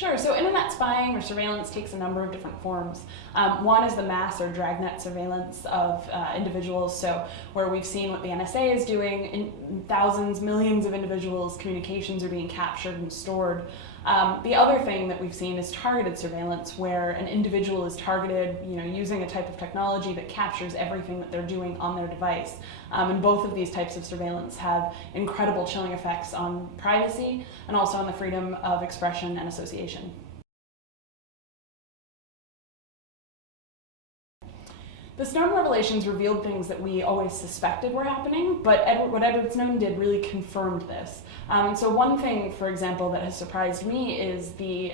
Sure. So internet spying or surveillance takes a number of different forms. One is the mass or dragnet surveillance of individuals, so where we've seen what the NSA is doing, in thousands, millions of individuals' communications are being captured and stored. The other thing that we've seen is targeted surveillance, where an individual is targeted, using a type of technology that captures everything that they're doing on their device. And both of these types of surveillance have incredible chilling effects on privacy and also on the freedom of expression and association. The Snowden revelations revealed things that we always suspected were happening, but what Edward Snowden did really confirmed this. So one thing, for example, that has surprised me is the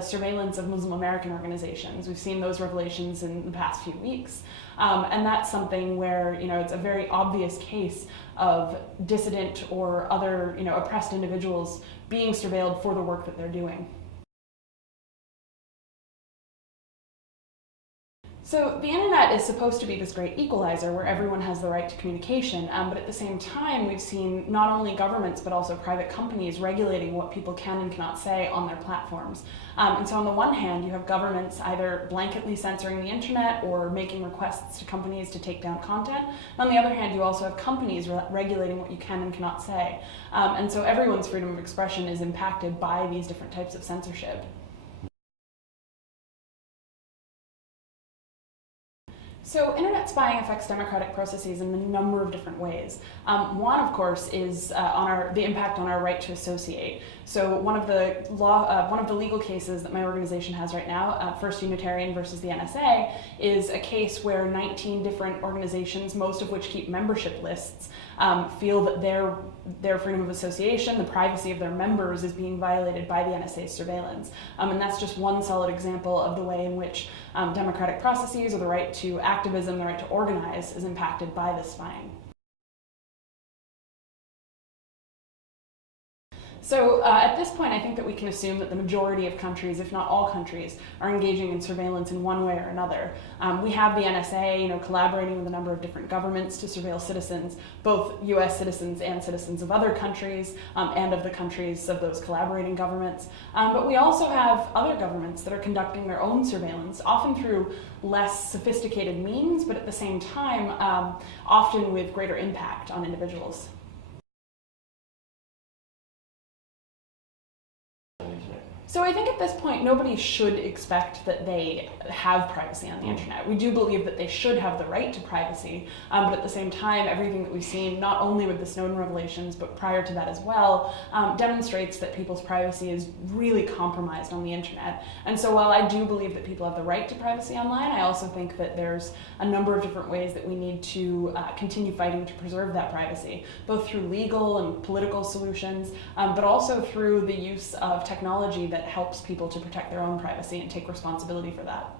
surveillance of Muslim American organizations. We've seen those revelations in the past few weeks, and that's something where it's a very obvious case of dissident or other oppressed individuals being surveilled for the work that they're doing. So the internet is supposed to be this great equalizer where everyone has the right to communication, but at the same time we've seen not only governments but also private companies regulating what people can and cannot say on their platforms. And so on the one hand you have governments either blanketly censoring the internet or making requests to companies to take down content. On the other hand you also have companies regulating what you can and cannot say. And so everyone's freedom of expression is impacted by these different types of censorship. So internet spying affects democratic processes in a number of different ways. One, of course, is the impact on our right to associate. So one of the legal cases that my organization has right now, First Unitarian versus the NSA, is a case where 19 different organizations, most of which keep membership lists, feel that their freedom of association, the privacy of their members, is being violated by the NSA's surveillance. And that's just one solid example of the way in which democratic processes or the right to activism, the right to organize, is impacted by this spying. So at this point, I think that we can assume that the majority of countries, if not all countries, are engaging in surveillance in one way or another. We have the NSA, collaborating with a number of different governments to surveil citizens, both U.S. citizens and citizens of other countries, and of the countries of those collaborating governments. But we also have other governments that are conducting their own surveillance, often through less sophisticated means, but at the same time, often with greater impact on individuals. So I think at this point, nobody should expect that they have privacy on the internet. We do believe that they should have the right to privacy, but at the same time, everything that we've seen, not only with the Snowden revelations, but prior to that as well, demonstrates that people's privacy is really compromised on the internet. And so while I do believe that people have the right to privacy online, I also think that there's a number of different ways that we need to continue fighting to preserve that privacy, both through legal and political solutions, but also through the use of technology that helps people to protect their own privacy and take responsibility for that.